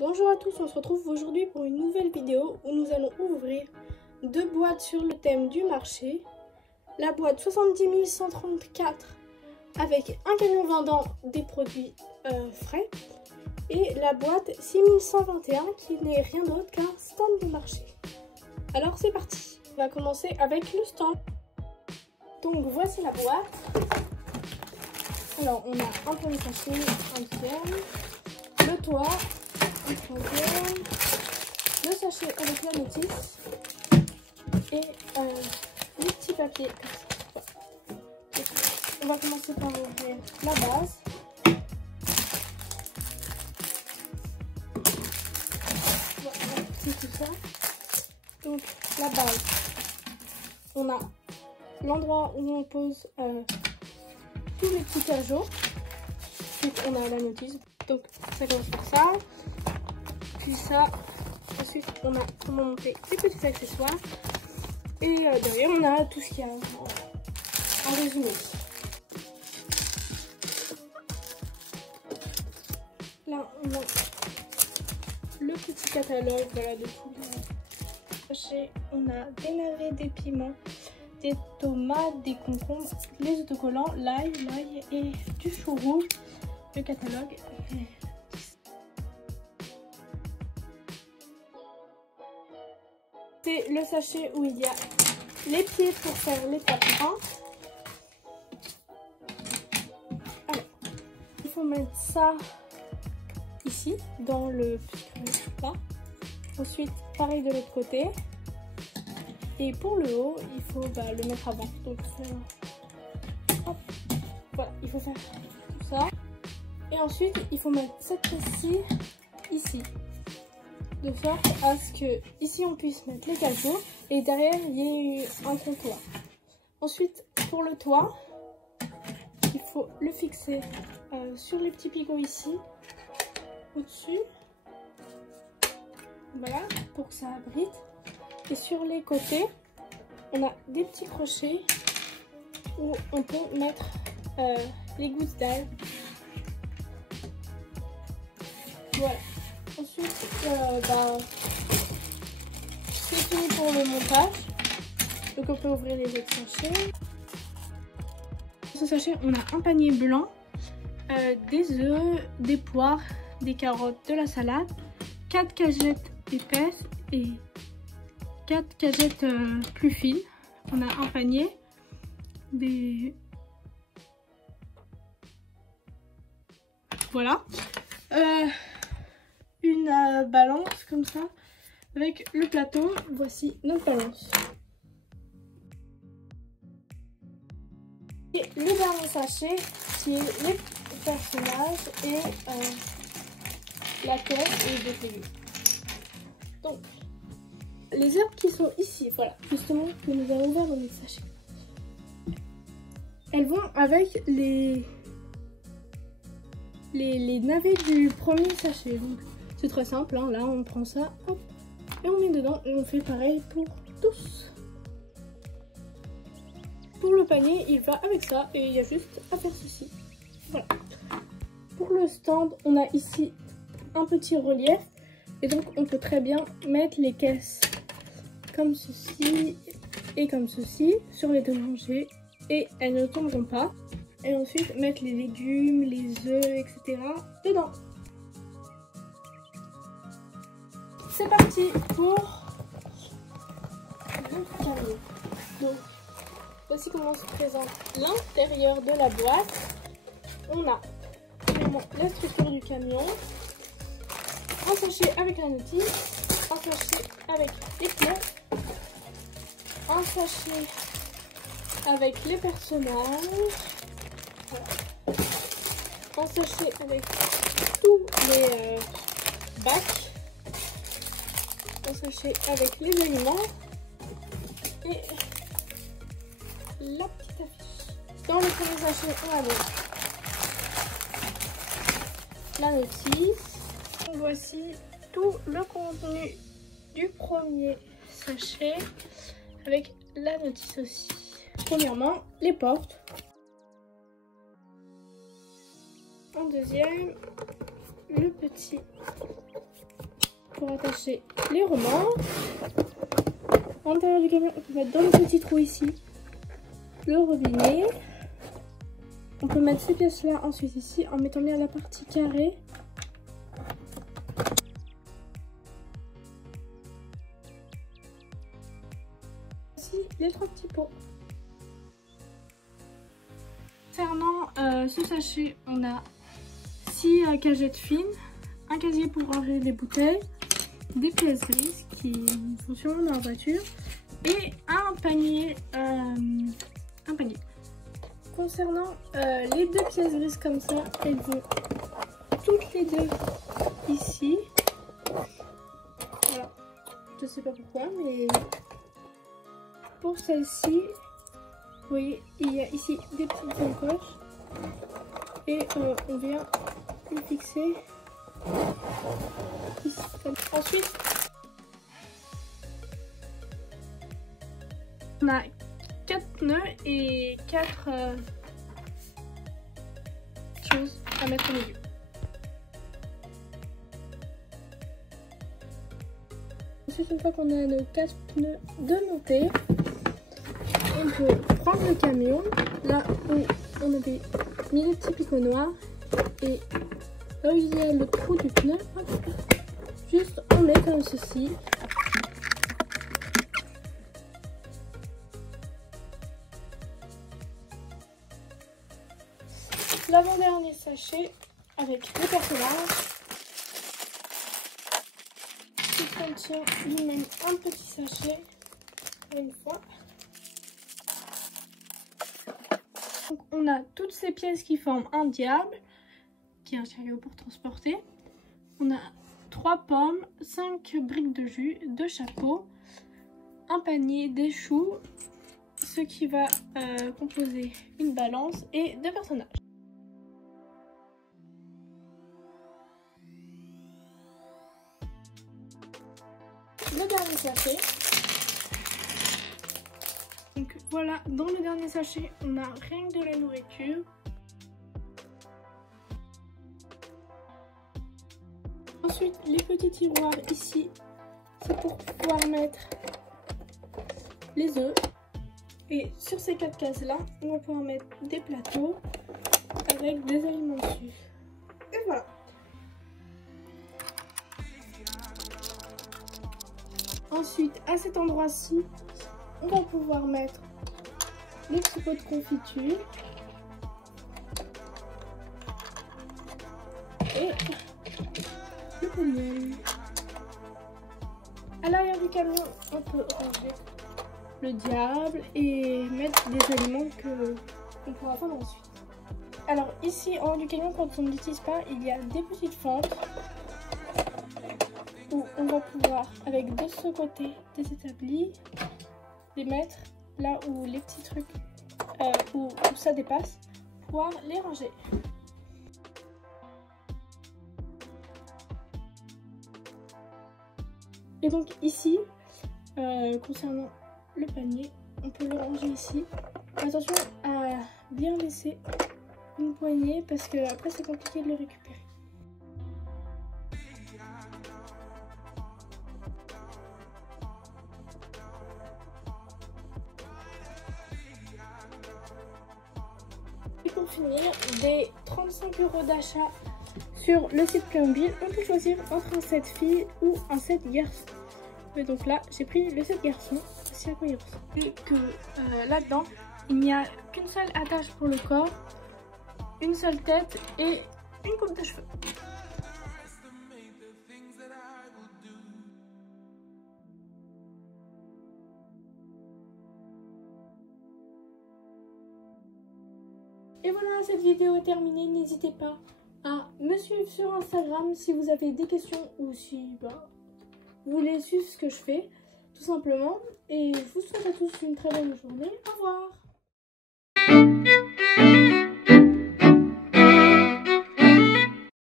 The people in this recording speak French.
Bonjour à tous, on se retrouve aujourd'hui pour une nouvelle vidéo où nous allons ouvrir deux boîtes sur le thème du marché. La boîte 70 134 avec un camion vendant des produits frais et la boîte 6121 qui n'est rien d'autre qu'un stand de marché. Alors c'est parti, on va commencer avec le stand. Donc voici la boîte. Alors on a un premier sachet, un deuxième, le toit, un troisième, le sachet avec la notice et les petits papiers comme ça. On va commencer par ouvrir la base. Voilà, c'est tout ça. Donc la base, on a l'endroit où on pose tous les petits cajots. Ensuite on a la notice. Donc ça commence par ça. Puis ça. Ensuite on a comment monter les petits accessoires. Et derrière on a tout ce qu'il y a en résumé. Là on a le petit catalogue, voilà, de tous les sachets. On a des navets, des piments, des tomates, des concombres, les autocollants, l'ail et du chou rouge. Le catalogue. C'est le sachet où il y a les pieds pour faire les tapins. Alors, il faut mettre ça ici, dans le là. Ensuite, pareil de l'autre côté. Et pour le haut, il faut le mettre avant. Donc, hop, voilà, il faut faire tout ça. Et ensuite, il faut mettre cette pièce-ci ici. De sorte à ce que ici on puisse mettre les cajots et derrière il y ait un comptoir. Ensuite, pour le toit, il faut le fixer sur les petits picots ici, au-dessus. Voilà, pour que ça abrite. Et sur les côtés, on a des petits crochets où on peut mettre les gouttes d'ail. Voilà. Ensuite, c'est fini pour le montage. Donc on peut ouvrir les autres sachets. Dans ce sachet, on a un panier blanc, des œufs, des poires, des carottes, de la salade, 4 cagettes épaisses et 4 cagettes plus fines. On a un panier, voilà. Une balance comme ça avec le plateau. Voici notre balance. Et le dernier sachet qui est les personnages et la caisse et des légumes. Donc les herbes qui sont ici, voilà, justement que nous avons ouvert dans les sachets. Elles vont avec les navets du premier sachet. Donc c'est très simple, hein. Là on prend ça, hop, et on met dedans et on fait pareil pour tous. Pour le panier, il va avec ça et il y a juste à faire ceci. Voilà. Pour le stand, on a ici un petit relief et donc on peut très bien mettre les caisses comme ceci et comme ceci sur les deux rangées et elles ne tomberont pas. Et ensuite mettre les légumes, les œufs, etc. dedans. C'est parti pour le camion. Donc, voici comment se présente l'intérieur de la boîte. On a vraiment la structure du camion, un sachet avec la notice, un sachet avec les clés, un sachet avec les personnages, voilà. Un sachet avec tous les bacs. Un sachet avec les aliments et la petite affiche. Dans le premier sachet, on a donc la notice. Donc voici tout le contenu du premier sachet avec la notice aussi. Premièrement, les portes. En deuxième, le petit pour attacher les remords. À l'intérieur du camion, on peut mettre dans le petit trou ici le robinet. On peut mettre ces pièces là ensuite ici en mettant bien la partie carrée. Ici les 3 petits pots. Concernant ce sachet, on a 6 cagettes fines, un casier pour ranger les bouteilles, des pièces grises qui sont sûrement dans la voiture et un panier. Concernant les 2 pièces grises comme ça, elles vont toutes les 2 ici. Voilà. Je sais pas pourquoi, mais pour celle-ci, vous voyez, il y a ici des petites encoches et on vient les fixer ici. Ensuite, on a 4 nœuds et 4 choses à mettre au milieu. Ensuite, une fois qu'on a nos 4 pneus de montée, on peut prendre le camion, là où on avait mis les petits picots noirs, et là où il y a le trou du pneu, hop, juste on met comme ceci. L'avant-dernier sachet avec le personnage qui contient lui-même un petit sachet une fois. Donc, on a toutes ces pièces qui forment un diable, qui est un chariot pour transporter. On a 3 pommes, 5 briques de jus, 2 chapeaux, un panier, des choux, ce qui va composer une balance et 2 personnages. Le dernier sachet. Donc voilà, dans le dernier sachet, on a rien que de la nourriture. Ensuite, les petits tiroirs ici, c'est pour pouvoir mettre les œufs. Et sur ces 4 cases là, on va pouvoir mettre des plateaux avec des aliments dessus. Et voilà. Ensuite, à cet endroit-ci, on va pouvoir mettre les petits pots de confiture et le pognon. À l'arrière du camion, on peut ranger le diable et mettre des aliments qu'on pourra prendre ensuite. Alors ici, en haut du camion, quand on n'utilise pas, il y a des petites fentes où on va pouvoir, avec de ce côté des établis, les mettre là où les petits trucs, où ça dépasse, pouvoir les ranger. Et donc ici, concernant le panier, on peut le ranger ici. Attention à bien laisser une poignée parce que après c'est compliqué de le récupérer. Et pour finir, des 35 € d'achat sur le site Playmobil, on peut choisir entre un set fille ou un set garçon. Et donc là, j'ai pris le set garçon, c'est à quoi il ressemble. Et que là-dedans, il n'y a qu'une seule attache pour le corps, une seule tête et une coupe de cheveux. Et voilà, cette vidéo est terminée. N'hésitez pas à me suivre sur Instagram si vous avez des questions ou si vous voulez suivre ce que je fais, tout simplement. Et je vous souhaite à tous une très bonne journée. Au revoir!